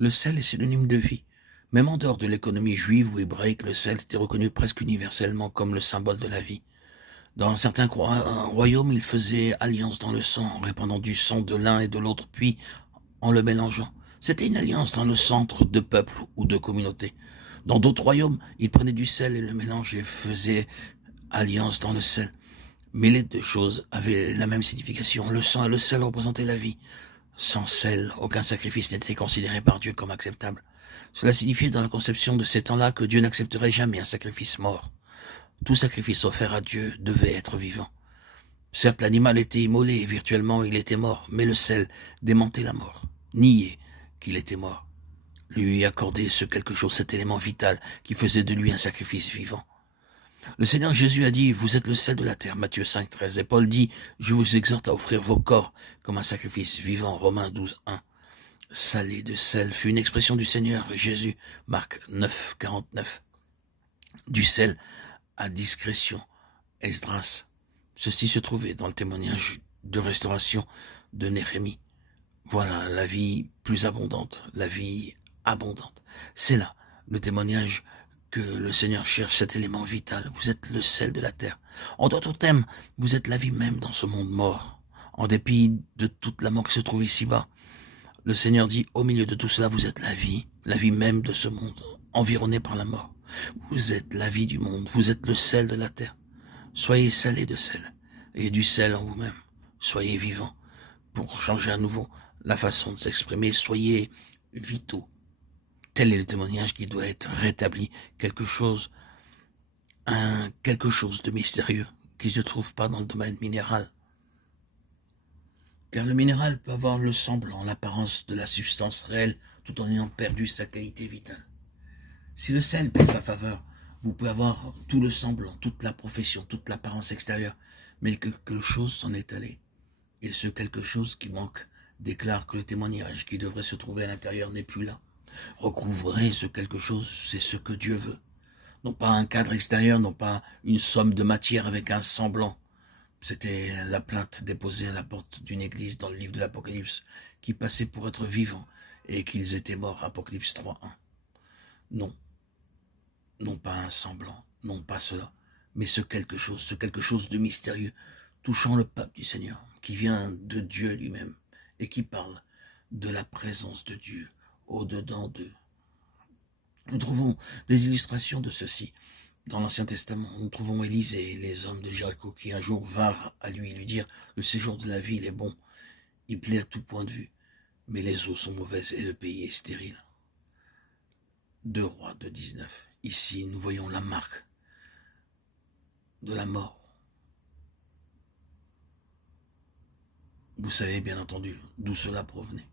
Le sel est synonyme de vie. Même en dehors de l'économie juive ou hébraïque, le sel était reconnu presque universellement comme le symbole de la vie. Dans certains royaumes, ils faisaient alliance dans le sang, en répandant du sang de l'un et de l'autre, puis en le mélangeant. C'était une alliance dans le centre de peuples ou de communautés. Dans d'autres royaumes, ils prenaient du sel et le mélangeaient et faisaient alliance dans le sel. Mais les deux choses avaient la même signification. Le sang et le sel représentaient la vie. Sans sel, aucun sacrifice n'était considéré par Dieu comme acceptable. Cela signifiait dans la conception de ces temps-là que Dieu n'accepterait jamais un sacrifice mort. Tout sacrifice offert à Dieu devait être vivant. Certes, l'animal était immolé et virtuellement il était mort, mais le sel démentait la mort, niait qu'il était mort, lui accordait ce quelque chose, cet élément vital qui faisait de lui un sacrifice vivant. Le Seigneur Jésus a dit, vous êtes le sel de la terre, Matthieu 5, 13. Et Paul dit, je vous exhorte à offrir vos corps comme un sacrifice vivant, Romains 12, 1. Salé de sel fut une expression du Seigneur Jésus, Marc 9, 49. Du sel à discrétion, Esdras. Ceci se trouvait dans le témoignage de restauration de Néhémie. Voilà la vie plus abondante, la vie abondante. C'est là le témoignage que le Seigneur cherche, cet élément vital. Vous êtes le sel de la terre. En d'autres termes, vous êtes la vie même dans ce monde mort. En dépit de toute la mort qui se trouve ici-bas, le Seigneur dit, au milieu de tout cela, vous êtes la vie même de ce monde, environné par la mort. Vous êtes la vie du monde, vous êtes le sel de la terre. Soyez salés de sel, et du sel en vous-même. Soyez vivants pour changer à nouveau la façon de s'exprimer. Soyez vitaux. Tel est le témoignage qui doit être rétabli. Quelque chose de mystérieux qui ne se trouve pas dans le domaine minéral. Car le minéral peut avoir le semblant, l'apparence de la substance réelle, tout en ayant perdu sa qualité vitale. Si le sel perd sa faveur, vous pouvez avoir tout le semblant, toute la profession, toute l'apparence extérieure, mais quelque chose s'en est allé. Et ce quelque chose qui manque déclare que le témoignage qui devrait se trouver à l'intérieur n'est plus là. Recouvrer ce quelque chose, c'est ce que Dieu veut. Non pas un cadre extérieur, non pas une somme de matière avec un semblant. C'était la plainte déposée à la porte d'une église dans le livre de l'Apocalypse, qui passait pour être vivants et qu'ils étaient morts, Apocalypse 3.1. Non, non pas un semblant, non pas cela, mais ce quelque chose de mystérieux, touchant le peuple du Seigneur, qui vient de Dieu lui-même, et qui parle de la présence de Dieu au-dedans d'eux. Nous trouvons des illustrations de ceci dans l'Ancien Testament. Nous trouvons Élisée et les hommes de Jéricho qui un jour vinrent à lui dire « Le séjour de la ville est bon, il plaît à tout point de vue, mais les eaux sont mauvaises et le pays est stérile. » 2 Rois 2.19. Ici, nous voyons la marque de la mort. Vous savez bien entendu d'où cela provenait.